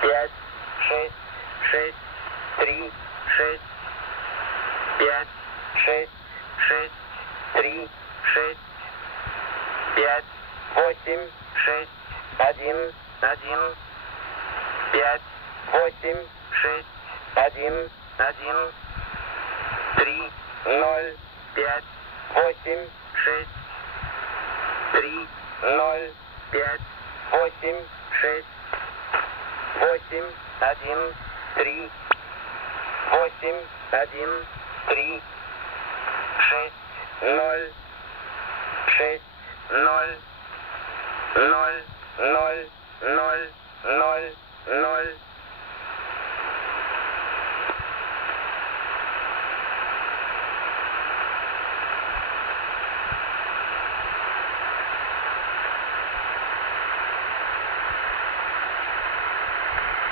5, 6, 6, 3, 6, 5, 6, 6, 3, 6, 5, 8, 6, 1, 1, 5, 8, 6, 1, 1, 3, 0, 5, 8, 6, 3, 0, 5, 8, 6, 8, 1, 3, 8, 1, 3, 6, 0, 6, 0, 0, 0.